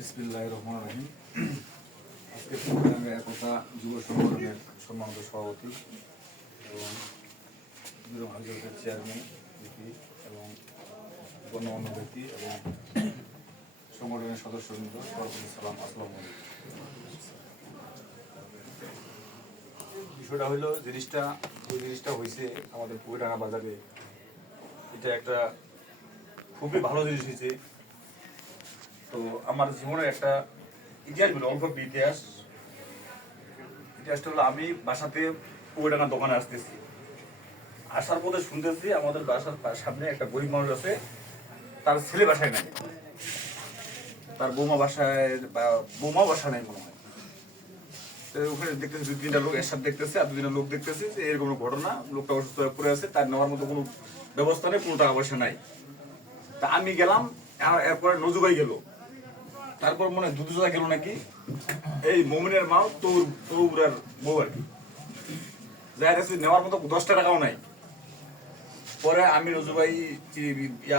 বিসমিল্লাহির রহমানির রহিম। আজকে চট্টগ্রামে একতা যুব সংগঠনের সম্মানিত সভাপতি এবং হাজারের চেয়ারম্যান ব্যক্তি এবং গণ্যমান্য ব্যক্তি এবং সংগঠনের সদস্যবৃন্দ সর্বপ্রথম সালাম, আসসালামু আলাইকুম। বিষয়টা হলো জিনিসটা হয়েছে আমাদের পুরানা বাজারে। এটা একটা খুবই ভালো জিনিস হয়েছে। তো আমার জীবনের একটা ইতিহাস বলে অল্প ইতিহাসটা হলো, আমি বাসাতে পুরানা দোকানে আসতেছি, আসার পথে শুনতেছি আমাদের বাসার সামনে একটা গরিব মানুষ আছে, তার ছেলে বাসায় নাই, তার বৌমা বাসা নাই মনে হয়। তো ওখানে দেখতেছি দুই তিনটা লোক একসাথে দেখতেছে, আর দুদিনের লোক দেখতেছি যে এরকম ঘটনা, লোকটা অসুস্থ হয়ে পড়ে আছে, তার নেওয়ার মতো কোনো ব্যবস্থা নেই, কোনো টাকা পয়সা নাই। তা আমি গেলাম, এরপরে নজুবাই গেল, তারপর মনে হয় দুধ গেল নাকি, এই মমিনের মা তোর বউ আর কি, যাই গেছে নেওয়ার মতো 10টা টাকাও নাই। পরে আমি নজুবাই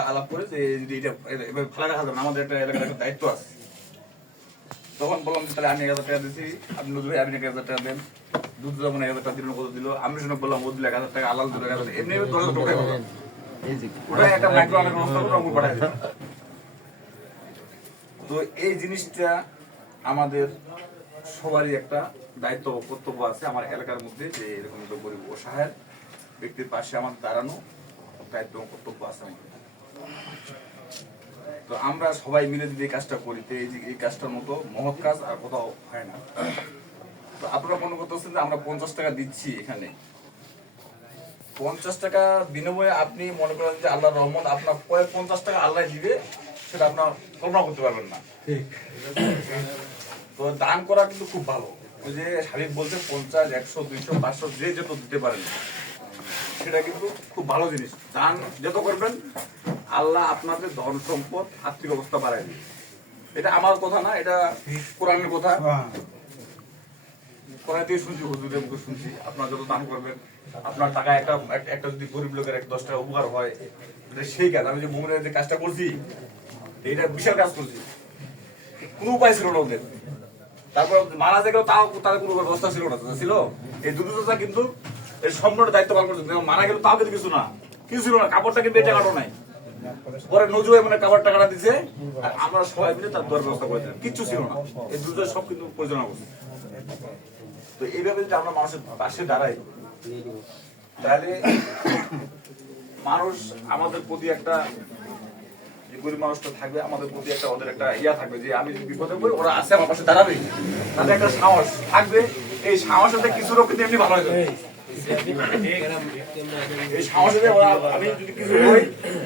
আলাপ করে যে এটা এবার ফেলা রাখা যাবে না, আমাদের একটা এলাকার একটা দায়িত্ব আছে। তখন বললাম তাহলে আমি 1000 টাকা দিচ্ছি, আপনি নজুবাই আপনি 1000 টাকা দেন। দুধ মনে 1000 টাকা দিল, কত দিল, আমি শুনে বললাম ও দিল 1000 টাকা, আলাল দিল 1000 টাকা, এমনি 10,000 টাকা ওটাই একটা মাইক্রো অনেক ব্যবস্থা করে অঙ্কুর পাঠাই দিল। তো এই জিনিসটা আমাদের সবারই একটা দায়িত্ব কর্তব্য আছে আমার এলাকার মধ্যে, যে এরকম একটা গরিব অসহায় ব্যক্তির পাশে আমার দাঁড়ানো দায়িত্ব কর্তব্য আছে আমাদের। তো আমরা সবাই মিলে যদি এই কাজটা করি, তো এই কাজটার মতো মহৎ কাজ আর কোথাও হয় না। তো আপনারা মনে করতেছেন যে আমরা 50 টাকা দিচ্ছি, এখানে 50 টাকা বিনিময়ে আপনি মনে করেন যে আল্লাহর রহমত আপনার কয়েক 50 টাকা আল্লাহ দিবে, সেটা আপনার কল্পনা করতে পারবেন না। তো দান করা কিন্তু খুব ভালো। ওই যে হাবিব বলছে 50, 100, 200, 500 যে যত দিতে পারেন, সেটা কিন্তু খুব ভালো জিনিস। দান যত করবেন আল্লাহ আপনাদের ধন সম্পদ আর্থিক অবস্থা বাড়ায় দিবে। এটা আমার কথা না, এটা কোরআনের কথা। কোরআন থেকে শুনছি, হুজুরের মুখে শুনছি। আপনারা যত দান করবেন, আপনার টাকা একটা যদি গরিব লোকের 10 টাকা উপকার হয়, এটা সেই কাজ। আমি যে মুমিনের যে কাজটা করছি, এটা বিশাল কাজ করছি, কোনো উপায় ছিল না ওদের। তারপর মারা যে গেল, তাও তাদের কোনো ব্যবস্থা ছিল না, ছিল এই দুধটা কিন্তু এই সম্পূর্ণ দায়িত্ব পালন করছে। মারা গেল তাও কিন্তু কিছু ছিল না, কাপড়টা কিন্তু এটা কাটো নাই। পরে নজুয়ে মানে কাপড় টাকাটা দিচ্ছে, আর আমরা সবাই মিলে তার দর ব্যবস্থা করে দিলাম, কিচ্ছু ছিল না। এই দুধের সব কিন্তু পরিচালনা করছে। তো এইভাবে যদি আমরা মানুষের পাশে দাঁড়াই, তাহলে মানুষ আমাদের প্রতি একটা, গরিব মানুষটা থাকবে আমাদের প্রতি একটা, ওদের একটা ইয়া থাকবে যে আমি যদি বিপদে পড়ি ওরা আছে আমার পাশে দাঁড়াবে, তাদের একটা সাহস থাকবে। এই সাহসের কিছু লোক কিন্তু এমনি ভালো হয়ে যাবে। এই সাহসে আমি যদি কিছু হই,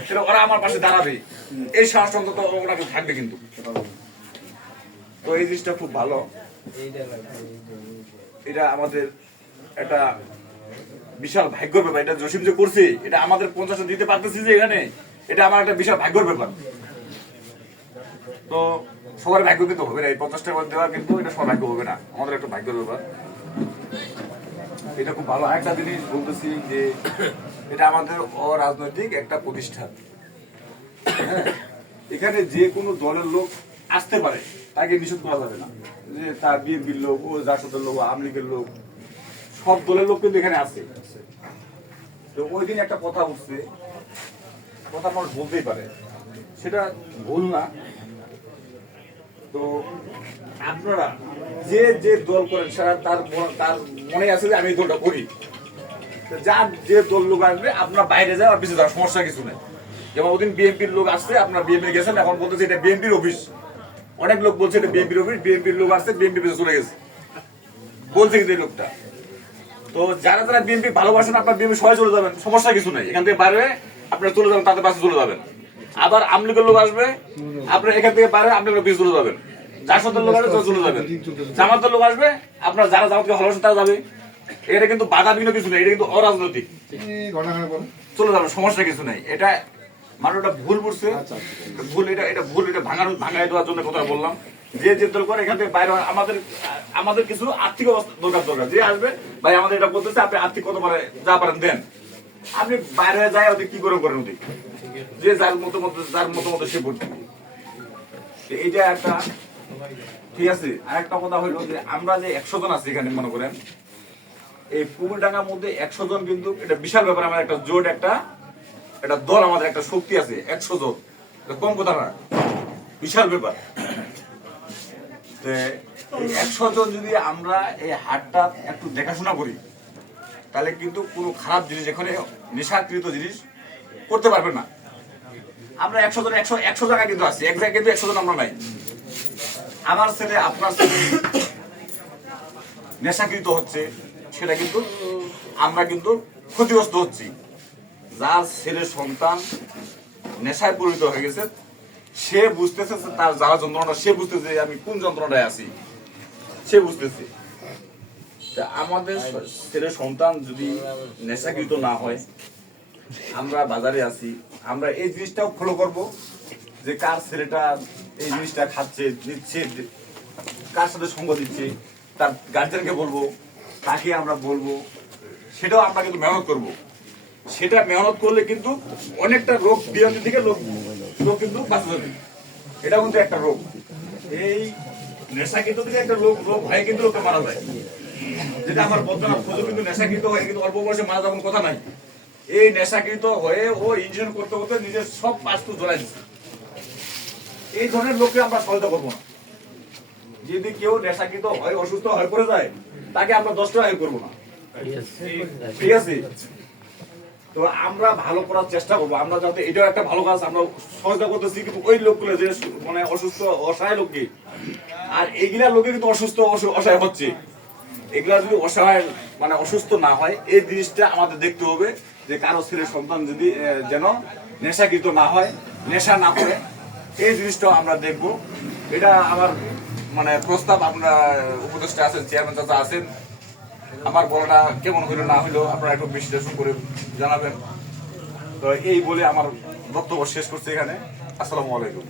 সেটা ওরা আমার পাশে দাঁড়াবে, এই সাহসটা অন্তত ওনাকে থাকবে কিন্তু। তো এই জিনিসটা খুব ভালো। এটা আমাদের একটা বিশাল ভাগ্যের ব্যাপার। এটা জসিম যে করছে, এটা আমাদের 50 দিতে পারতেছি যে এখানে, এটা আমার একটা বিশাল ভাগ্যের ব্যাপার। তো সবার ভাগ্য কিন্তু হবে না, এই 50 টাকা দেওয়া কিন্তু এটা সবার ভাগ্য হবে না, আমাদের একটা ভাগ্যের ব্যাপার। এটা খুব ভালো। একটা জিনিস বলতেছি যে এটা আমাদের অরাজনৈতিক একটা প্রতিষ্ঠান। হ্যাঁ, এখানে যে কোনো দলের লোক আসতে পারে, তাকে নিষেধ করা যাবে না যে তার বিএনপির লোক, ও জাসদের লোক, আওয়ামী লীগের লোক, সব দলের লোক কিন্তু এখানে আছে। তো ওই দিন একটা কথা উঠছে, কথা মানুষ বলতেই পারে, সেটা ভুল না। তো আপনারা যে যে দল করেন, সেটা তার মনে আছে যে আমি এই দলটা করি। যার যে দল লোক আসবে, আপনারা বাইরে যায় আর পিছিয়ে যাওয়ার সমস্যা কিছু নেই। যেমন ওদিন বিএনপির লোক আসছে, আপনারা বিএনপি গেছেন, এখন বলতেছে এটা বিএনপির অফিস। অনেক লোক বলছে এটা বিএনপির অফিস, বিএনপির লোক আসছে, বিএনপি পিছিয়ে চলে গেছে বলছে কিন্তু এই লোকটা। তো যারা যারা বিএনপি ভালোবাসেন, আপনার বিএনপি সবাই চলে যাবেন, সমস্যা কিছু নেই। এখান থেকে বাইরে আপনারা চলে যাবেন, তাদের পাশে চলে যাবেন। আবার আওয়ামী লীগের লোক আসবে, আপনারা এখান থেকে বাইরে আপনারা পিছিয়ে চলে যাবেন। জাসদের লোক আসবে, চলে যাবেন। জামাতের লোক আসবে, আপনারা যারা জামাতকে ভালোবাসেন তারা যাবে। এটা কিন্তু বাধা বিঘ্ন কিছু নেই, এটা কিন্তু অরাজনৈতিক, চলে যাবেন, সমস্যা কিছু নেই। এটা মানুষটা ভুল বুঝছে, ভুল, এটা ভুল, এটা ভাঙাই দেওয়ার জন্য কথা বললাম। যে যে দল করে এখান থেকে বাইরে, আমাদের কিছু আর্থিক অবস্থা দরকার। যে আসবে ভাই আমাদের এটা বলতেছে, আপনি আর্থিক কত পারে যা পারেন দেন। আপনি বাইরে যায় ওদের কি করেন ওদের, যে যার মতো সে ভোট দিবে। এইটা একটা ঠিক আছে। আর একটা কথা হইলো যে আমরা যে 100 জন আছি এখানে, মনে করেন এই পুকুরডাঙ্গার মধ্যে 100 জন, কিন্তু এটা বিশাল ব্যাপার। আমাদের একটা জোট, একটা দল, আমাদের একটা শক্তি আছে 100 জন, এটা কম কথা না, বিশাল ব্যাপার। 100 জন যদি আমরা এই হাটটা একটু দেখাশোনা করি, তাহলে কিন্তু কোনো খারাপ জিনিস, এখানে নেশাকৃত জিনিস করতে পারবে না। আমরা 100 জন 100 জায়গায় কিন্তু আছি, এক জায়গায় কিন্তু 100 জন আমরা নাই। আমার ছেলে, আপনার ছেলে নেশাকৃত হচ্ছে, সেটা কিন্তু আমরা কিন্তু ক্ষতিগ্রস্ত হচ্ছি। যার ছেলে সন্তান নেশায় পরিণত হয়ে গেছে, সে বুঝতেছে তার যারা যন্ত্রণাটা, সে বুঝতেছে আমি কোন যন্ত্রণাটায় আছি, সে বুঝতেছে। আমাদের ছেলে সন্তান যদি নেশাকৃত না হয়, আমরা বাজারে আছি, আমরা এই জিনিসটাও ফলো করব যে কার ছেলেটা এই জিনিসটা খাচ্ছে, দিচ্ছে, কার সাথে সঙ্গ দিচ্ছে, তার গার্জেনকে বলবো, তাকে আমরা বলবো, সেটাও আমরা কিন্তু মেহনত করব। সেটা মেহনত করলে কিন্তু অনেকটা রোগ বিরোধী থেকে লোক কিন্তু বাঁচা যাবে। এটা কিন্তু একটা রোগ, এই নেশাকৃত থেকে একটা রোগ হয়, কিন্তু লোককে মারা যায়। যেটা আমার বর্তমান খোঁজও কিন্তু নেশাকৃত হয়ে কিন্তু অল্প বয়সে মারা যাওয়ার কথা নাই। এই নেশাকৃত হয়ে ও ইনজেকশন করতে করতে নিজের সব পাস্তু জ্বলাই দিচ্ছে। এই ধরনের লোককে আমরা সহায়তা করবো না। যদি কেউ নেশাকৃত হয়, অসুস্থ হয়ে পড়ে যায়, তাকে আমরা 10 টাকা হেল্প করবো না। ঠিক আছে? তো আমরা ভালো করার চেষ্টা করবো। আমরা যাতে, এটাও একটা ভালো কাজ, আমরা সহায়তা করতেছি, কিন্তু ওই লোকগুলো যে মানে অসুস্থ অসহায় লোককে, আর এইগুলা লোকে কিন্তু অসুস্থ অসহায় হচ্ছে। এগুলা যদি অসহায় মানে অসুস্থ না হয়, এই জিনিসটা আমাদের দেখতে হবে যে কারো ছেলের সন্তান যদি যেন নেশাকৃত না হয়, নেশা না করে, এই জিনিসটাও আমরা দেখবো। এটা আমার মানে প্রস্তাব। আপনারা উপদেষ্টা আছেন, চেয়ারম্যান চাচা আছেন, আমার বলাটা কেমন হইলো না হইলো আপনারা একটু বিশ্লেষণ করে জানাবেন। তো এই বলে আমার বক্তব্য শেষ করছি এখানে। আসসালামু আলাইকুম।